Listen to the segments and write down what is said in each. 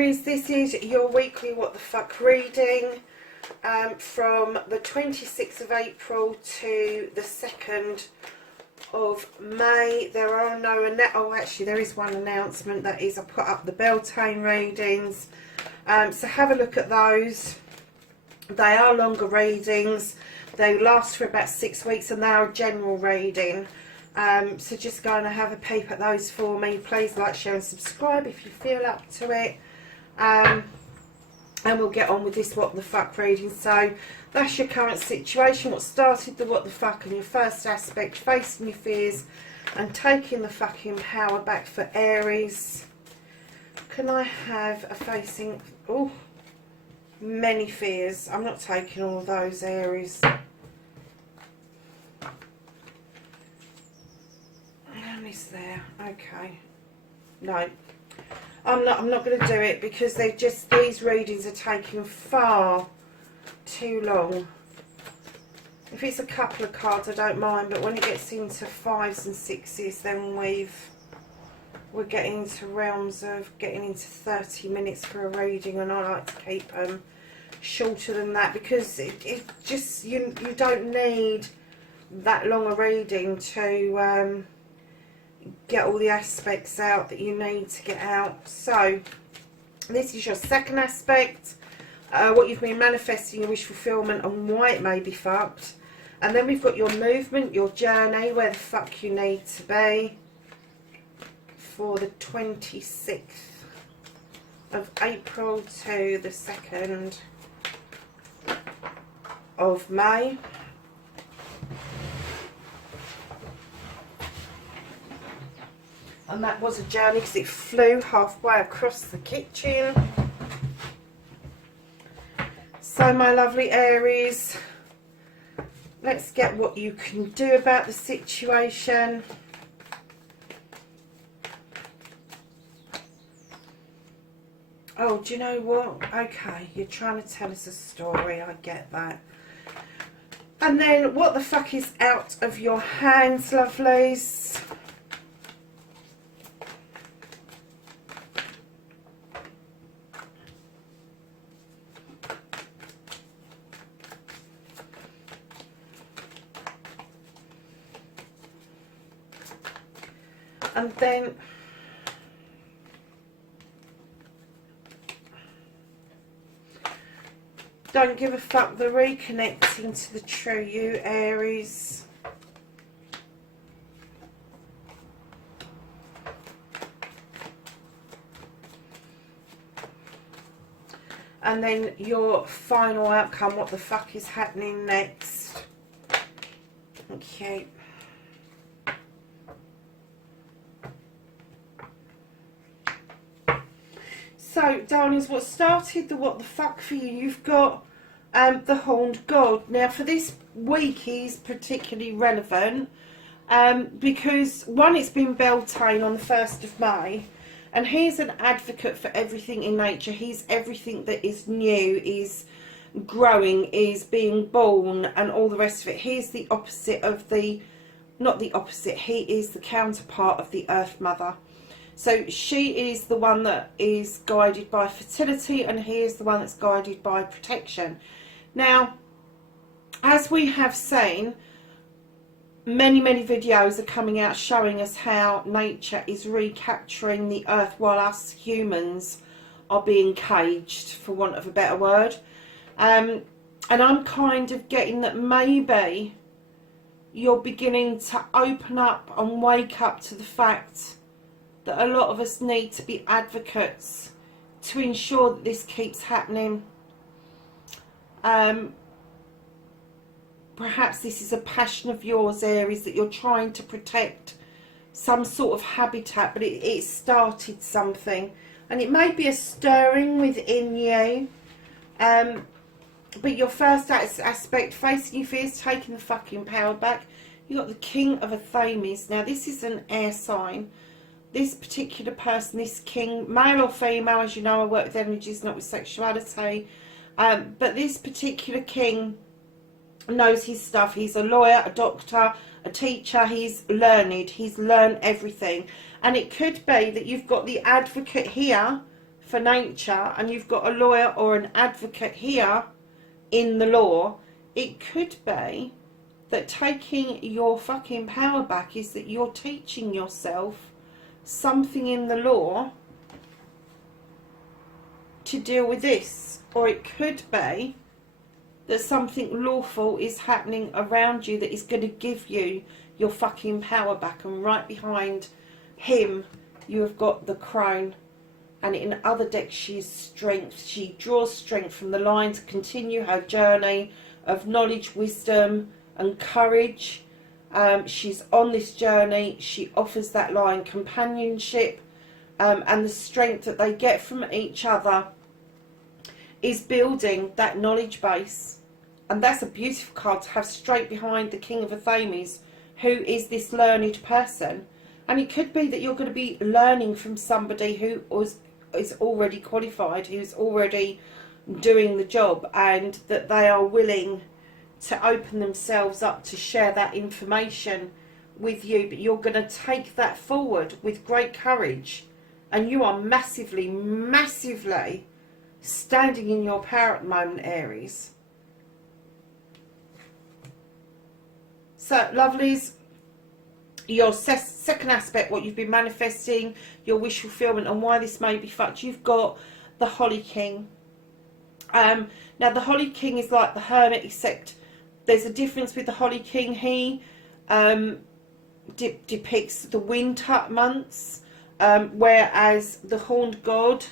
Aries, this is your weekly What the Fuck reading from the 26th of April to the 2nd of May. There are no, oh actually there is one announcement, that is I put up the Beltane readings, so have a look at those. They are longer readings, they last for about 6 weeks, and they are a general reading. So just go and have a peep at those for me. Please like, share and subscribe if you feel up to it. And we'll get on with this What the Fuck reading. So that's your current situation, what started the what the fuck, and your first aspect, facing your fears and taking the fucking power back for Aries. Can I have a facing, oh, many fears? I'm not taking all of those, Aries. Is there? Okay, no, I'm not going to do it, because they just, these readings are taking far too long. If it's a couple of cards I don't mind, but when it gets into 5s and 6s, then we're getting into realms of getting into 30 minutes for a reading, and I like to keep them shorter than that, because it just, you don't need that long a reading to get all the aspects out that you need to get out. So this is your second aspect, what you've been manifesting, your wish fulfillment, and why it may be fucked. And then we've got your movement, your journey, where the fuck you need to be for the 26th of April to the 2nd of May. And that was a journey, because it flew halfway across the kitchen. So my lovely Aries, let's get what you can do about the situation. Oh, do you know what? Okay, you're trying to tell us a story, I get that. And then what the fuck is out of your hands, lovelies? And then don't give a fuck, the reconnecting to the true you, Aries. And then your final outcome, what the fuck is happening next. Okay. So, darlings, what started the what the fuck for you? You've got the Horned God. Now, for this week, he's particularly relevant because, one, it's been Beltane on the 1st of May, and he's an advocate for everything in nature. He's everything that is new, is growing, is being born, and all the rest of it. He's the opposite of the, not the opposite, he is the counterpart of the Earth Mother. So she is the one that is guided by fertility, and he is the one that's guided by protection. Now, as we have seen, many videos are coming out showing us how nature is recapturing the earth while us humans are being caged, for want of a better word. And I'm kind of getting that maybe you're beginning to open up and wake up to the fact that a lot of us need to be advocates to ensure that this keeps happening. Perhaps this is a passion of yours, Aries, that you're trying to protect some sort of habitat, but it started something, and it may be a stirring within you. But your first aspect, facing your fears, taking the fucking power back. You got the King of Athames. Now, this is an air sign. This particular person, this king, male or female, as you know, I work with energies, not with sexuality. But this particular king knows his stuff. He's a lawyer, a doctor, a teacher. He's learned. He's learned everything. And it could be that you've got the advocate here for nature, and you've got a lawyer or an advocate here in the law, it could be that taking your fucking power back is that you're teaching yourself something in the law to deal with this. Or it could be that something lawful is happening around you that is going to give you your fucking power back. And right behind him you have got the crone, and in other decks she is strength. She draws strength from the line to continue her journey of knowledge, wisdom and courage. She's on this journey. She offers that line companionship, and the strength that they get from each other is building that knowledge base. And that's a beautiful card to have straight behind the King of Athames, who is this learned person. And it could be that you're going to be learning from somebody who is already qualified, who's already doing the job, and that they are willing to open themselves up to share that information with you. But you're going to take that forward with great courage, and you are massively, massively standing in your power at the moment, Aries. So, lovelies, your second aspect, what you've been manifesting, your wish fulfillment, and why this may be fucked. You've got the Holly King. Now, the Holly King is like the Hermit, except there's a difference with the Holly King. He depicts the winter months, whereas the Horned God,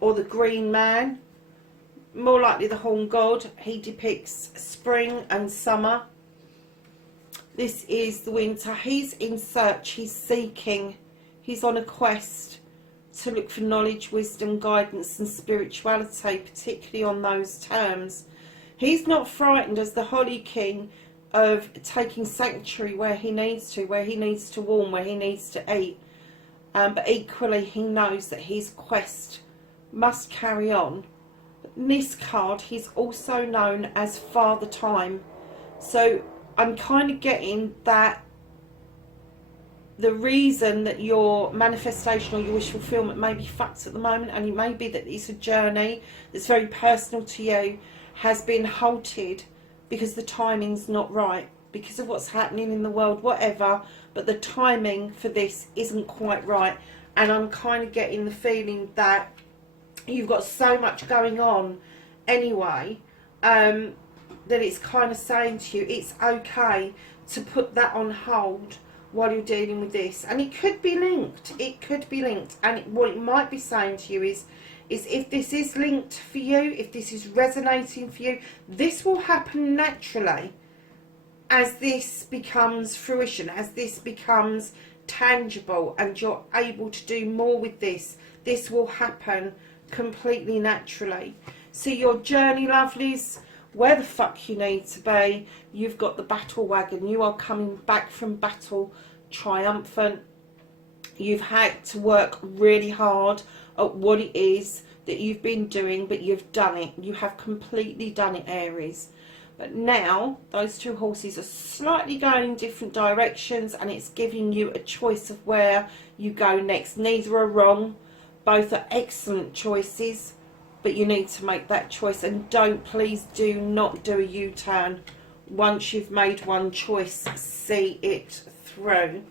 or the Green Man, more likely the Horned God, he depicts spring and summer. This is the winter. He's in search, he's seeking, he's on a quest to look for knowledge, wisdom, guidance and spirituality, particularly on those terms. He's not frightened, as the Holly King, of taking sanctuary where he needs to warm, where he needs to eat. But equally he knows that his quest must carry on. In this card, he's also known as Father Time. So I'm kind of getting that the reason that your manifestation or your wish fulfillment may be fucked at the moment, and it may be that it's a journey that's very personal to you, has been halted because the timing's not right, because of what's happening in the world, whatever, but the timing for this isn't quite right. And I'm kind of getting the feeling that you've got so much going on anyway, that it's kind of saying to you it's okay to put that on hold while you're dealing with this. And it could be linked, and what it might be saying to you is if this is linked for you, if this is resonating for you, this will happen naturally as this becomes fruition, as this becomes tangible and you're able to do more with this. This will happen completely naturally. So your journey, lovelies, where the fuck you need to be. You've got the battle wagon. You are coming back from battle triumphant. You've had to work really hard at what it is that you've been doing, but you've done it. You have completely done it, Aries. But now those two horses are slightly going in different directions, and it's giving you a choice of where you go next. Neither are wrong. Both are excellent choices, but you need to make that choice. And please do not do a U-turn. Once you've made one choice, see it through.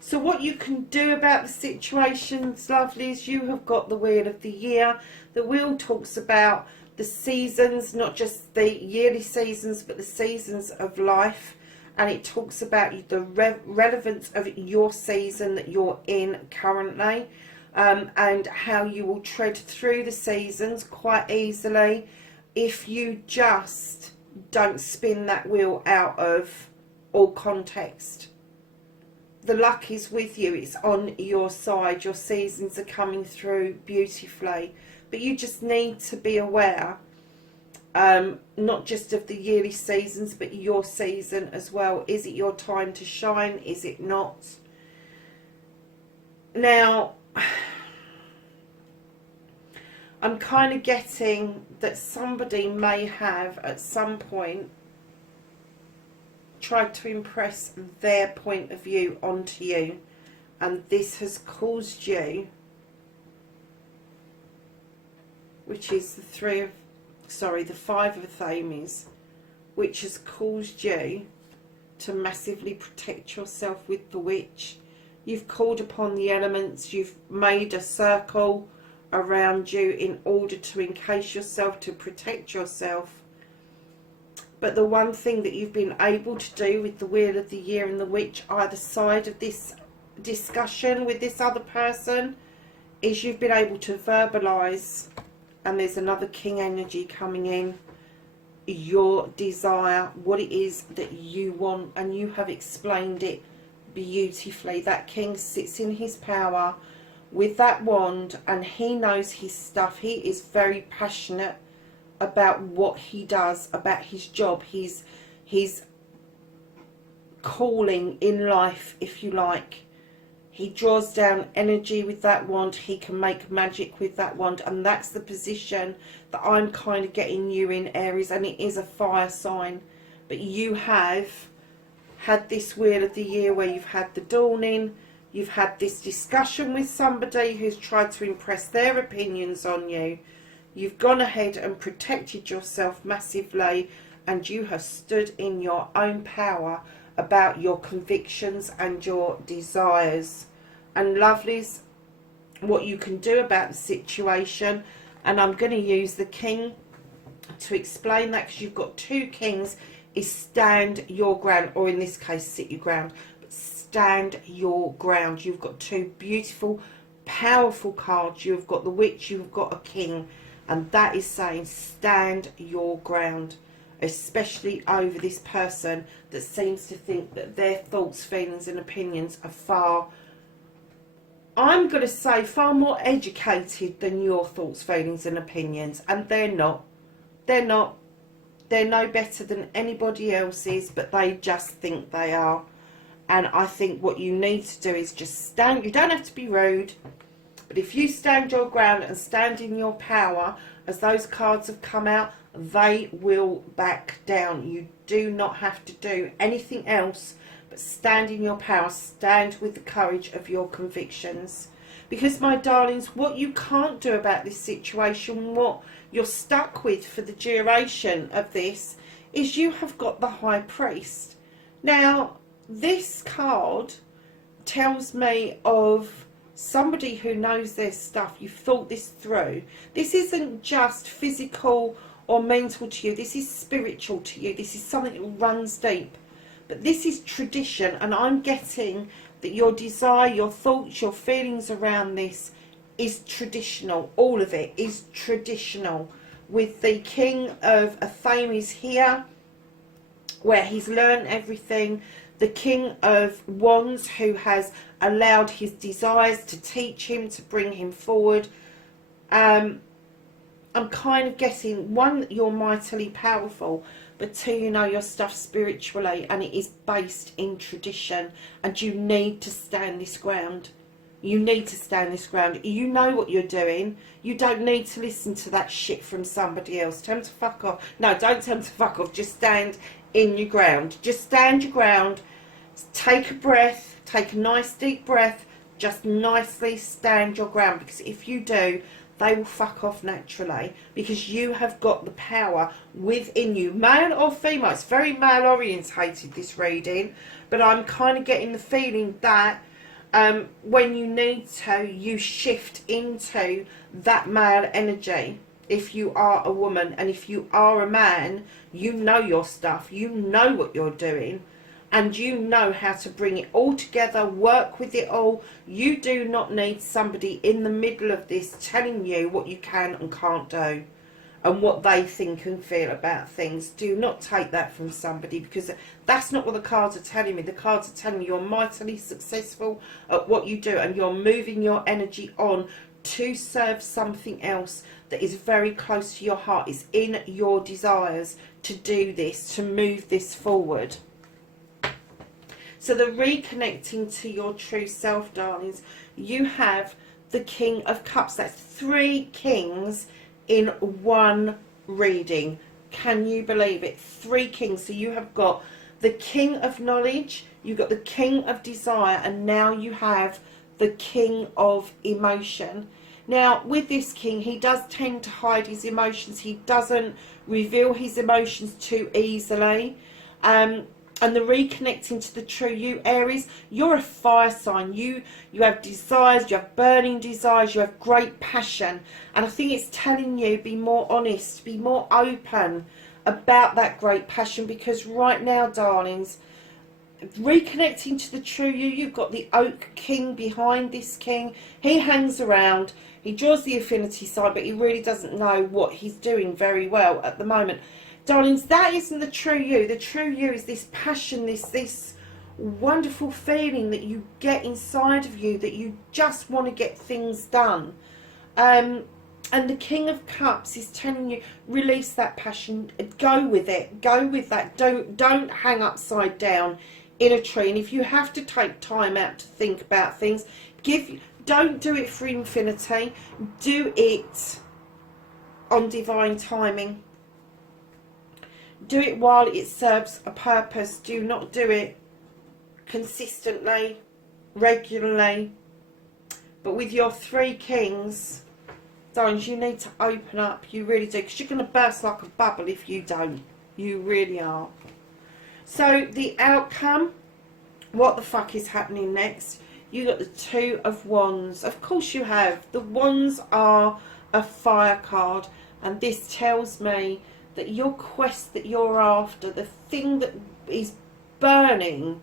So what you can do about the situations, lovelies, you have got the Wheel of the Year. The wheel talks about the seasons, not just the yearly seasons, but the seasons of life. And it talks about the relevance of your season that you're in currently, and how you will tread through the seasons quite easily if you just don't spin that wheel out of all context. The luck is with you. It's on your side. Your seasons are coming through beautifully. But you just need to be aware, not just of the yearly seasons, but your season as well. Is it your time to shine? Is it not? Now, I'm kind of getting that somebody may have at some point tried to impress their point of view onto you, and this has caused you which is the the Five of Aries, which has caused you to massively protect yourself with the Witch. You've called upon the elements, you've made a circle around you in order to encase yourself, to protect yourself. But the one thing that you've been able to do with the Wheel of the Year and the Witch, either side of this discussion with this other person, is you've been able to verbalise, and there's another King energy coming in, your desire, what it is that you want, and you have explained it beautifully. That King sits in his power with that wand, and he knows his stuff. He is very passionate about what he does, about his job, his calling in life, if you like. He draws down energy with that wand. He can make magic with that wand, and that's the position that I'm kind of getting you in, Aries. And it is a fire sign, but you have had this Wheel of the Year where you've had the dawning, you've had this discussion with somebody who's tried to impress their opinions on you. You've gone ahead and protected yourself massively, and you have stood in your own power about your convictions and your desires. And lovelies, what you can do about the situation, and I'm going to use the King to explain that, because you've got two kings, is stand your ground, or in this case sit your ground, but stand your ground. You've got two beautiful, powerful cards. You've got the Witch, you've got a King, and that is saying stand your ground, especially over this person that seems to think that their thoughts, feelings and opinions are far, I'm going to say, far more educated than your thoughts, feelings and opinions. And they're not. They're not. They're no better than anybody else's, but they just think they are. And I think what you need to do is just stand. You don't have to be rude, but if you stand your ground and stand in your power, as those cards have come out, they will back down. You do not have to do anything else but stand in your power. Stand with the courage of your convictions. Because, my darlings, what you can't do about this situation, what you're stuck with for the duration of this, is you have got the High Priest. Now, this card tells me of somebody who knows their stuff. You've thought this through. This isn't just physical or mental to you. This is spiritual to you. This is something that runs deep. But this is tradition, and I'm getting that your desire, your thoughts, your feelings around this is traditional. All of it is traditional. With the King of Aries here, where he's learned everything. The King of Wands, who has allowed his desires to teach him, to bring him forward. I'm kind of getting, one, you're mightily powerful, but two, you know your stuff spiritually, and it is based in tradition, and you need to stand this ground. You need to stand this ground. You know what you're doing. You don't need to listen to that shit from somebody else. Tell them to fuck off. No, don't tell them to fuck off. Just stand in your ground. Just stand your ground. Take a breath. Take a nice deep breath. Just nicely stand your ground, because if you do, they will fuck off naturally, because you have got the power within you, male or female. It's very male orientated, this reading, but I'm kind of getting the feeling that when you need to, you shift into that male energy if you are a woman, and if you are a man, you know your stuff, you know what you're doing, and you know how to bring it all together, work with it all. You do not need somebody in the middle of this telling you what you can and can't do, and what they think and feel about things. Do not take that from somebody, because that's not what the cards are telling me. The cards are telling me you're mightily successful at what you do, and you're moving your energy on to serve something else that is very close to your heart. It's in your desires to do this, to move this forward. So the reconnecting to your true self, darlings, you have the King of Cups. That's 3 kings in one reading. Can you believe it? 3 kings. So you have got the King of Knowledge, you've got the King of Desire, and now you have the King of Emotion. Now, with this king, he does tend to hide his emotions. He doesn't reveal his emotions too easily. And the reconnecting to the true you, Aries, you're a fire sign. You have desires, you have burning desires, you have great passion. And I think it's telling you, be more honest, be more open about that great passion. Because right now, darlings, reconnecting to the true you, you've got the Oak King behind this king. He hangs around. He draws the affinity side, but he really doesn't know what he's doing very well at the moment. Darlings, that isn't the true you. The true you is this passion, this wonderful feeling that you get inside of you, that you just want to get things done. And the King of Cups is telling you, release that passion, go with it, go with that. Don't hang upside down in a tree. And if you have to take time out to think about things, don't do it for infinity. Do it on divine timing. Do it while it serves a purpose. Do not do it consistently, regularly. But with your three kings, darlings, you need to open up. You really do. Because you're going to burst like a bubble if you don't. You really are. So the outcome, what the fuck is happening next? You got the Two of Wands. Of course you have. The Wands are a fire card. And this tells me that your quest that you're after, the thing that is burning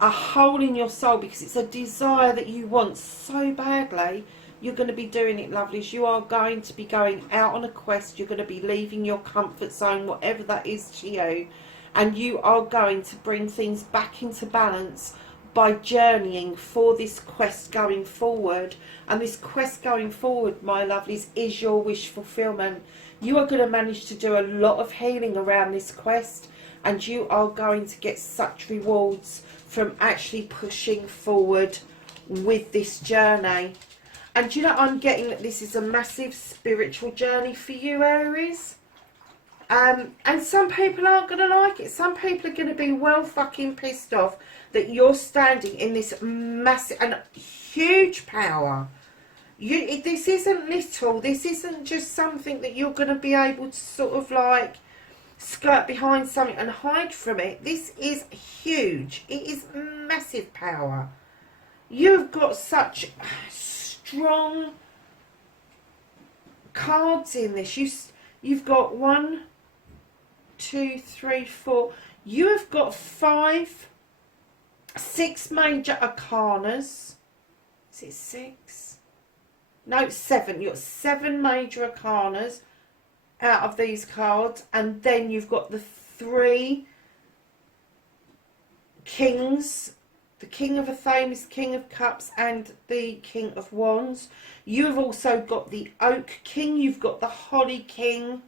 a hole in your soul, because it's a desire that you want so badly, you're going to be doing it, lovelies. You are going to be going out on a quest. You're going to be leaving your comfort zone, whatever that is to you. And you are going to bring things back into balance by journeying for this quest going forward. And this quest going forward, my lovelies, is your wish fulfillment. You are going to manage to do a lot of healing around this quest, and you are going to get such rewards from actually pushing forward with this journey. And you know, I'm getting that this is a massive spiritual journey for you, Aries. And some people aren't going to like it. Some people are going to be well fucking pissed off that you're standing in this massive and huge power. This isn't little. This isn't just something that you're going to be able to sort of like skirt behind something and hide from it. This is huge. It is massive power. You've got such strong cards in this. You've got 1, 2, 3, 4. You have got 6 major arcanas. Is it 6? No, 7. You've got 7 major arcanas out of these cards, and then you've got the 3 kings. The King of Famous, King of Cups, and the King of Wands. You've also got the Oak King. You've got the Holly King.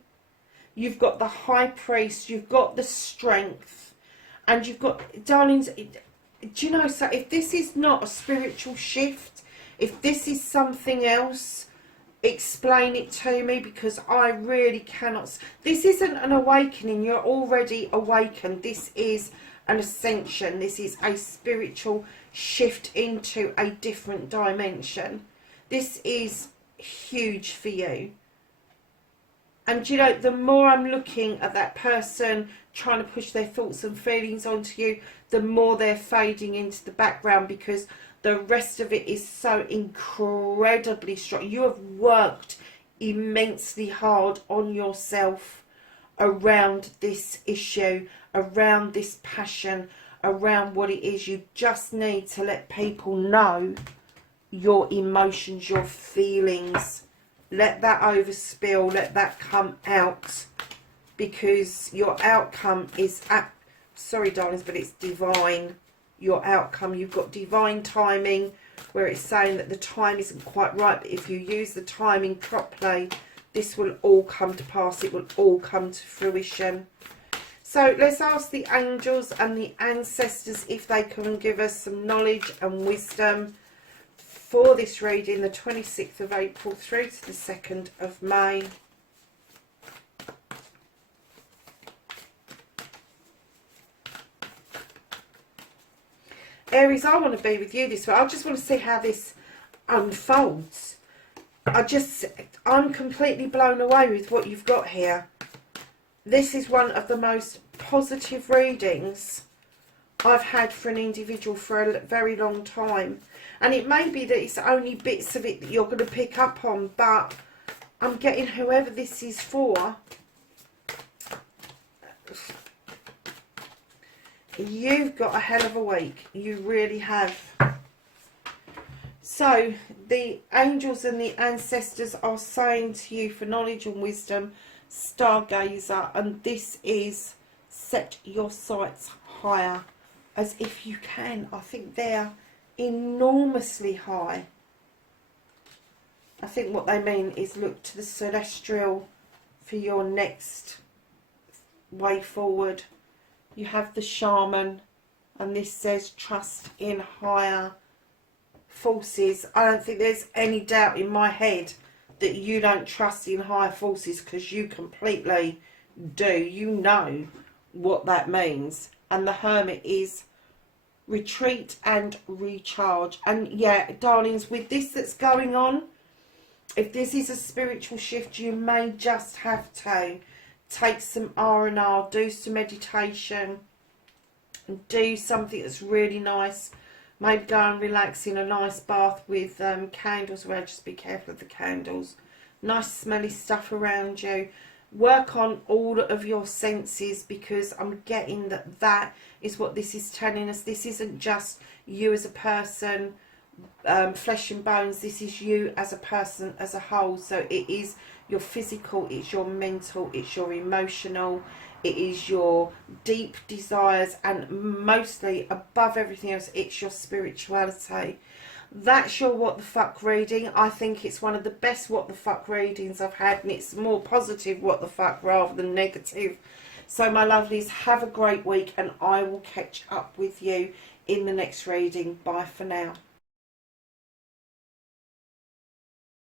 You've got the High Priest. You've got the Strength. And you've got, darlings, do you know, so if this is not a spiritual shift, if this is something else, explain it to me, because I really cannot. This isn't an awakening. You're already awakened. This is an ascension. This is a spiritual shift into a different dimension. This is huge for you. And you know, the more I'm looking at that person trying to push their thoughts and feelings onto you, the more they're fading into the background, because the rest of it is so incredibly strong. You have worked immensely hard on yourself around this issue, around this passion, around what it is. You just need to let people know your emotions, your feelings. Let that overspill, let that come out, because your outcome is sorry darlings, but it's divine. Your outcome, you've got divine timing, where it's saying that the time isn't quite right, but if you use the timing properly, this will all come to pass. It will all come to fruition. So let's ask the angels and the ancestors if they can give us some knowledge and wisdom for this reading, the 26th of April through to the 2nd of May. Aries, I want to be with you this way. I just want to see how this unfolds. I'm completely blown away with what you've got here. This is one of the most positive readings I've had for an individual for a very long time. And it may be that it's only bits of it that you're going to pick up on, but I'm getting whoever this is for, you've got a hell of a week. You really have. So, the angels and the ancestors are saying to you for knowledge and wisdom, stargazer, and this is set your sights higher as if you can. I think they're enormously high. I think what they mean is look to the celestial for your next way forward. You have the shaman, and this says trust in higher forces. I don't think there's any doubt in my head that you don't trust in higher forces, because you completely do. You know what that means. And the hermit is retreat and recharge. And yeah, darlings, with this that's going on, if this is a spiritual shift, you may just have to take some R&R, do some meditation, and do something that's really nice. Maybe go and relax in a nice bath with candles around. Just be careful of the candles. Nice smelly stuff around you. Work on all of your senses, because I'm getting that that is what this is telling us. This isn't just you as a person, flesh and bones. This is you as a person as a whole. So it is your physical, it's your mental, it's your emotional, it is your deep desires, and mostly above everything else, it's your spirituality. That's your what the fuck reading. I think it's one of the best what the fuck readings I've had, and it's more positive what the fuck rather than negative. So my lovelies, have a great week, and I will catch up with you in the next reading. Bye for now.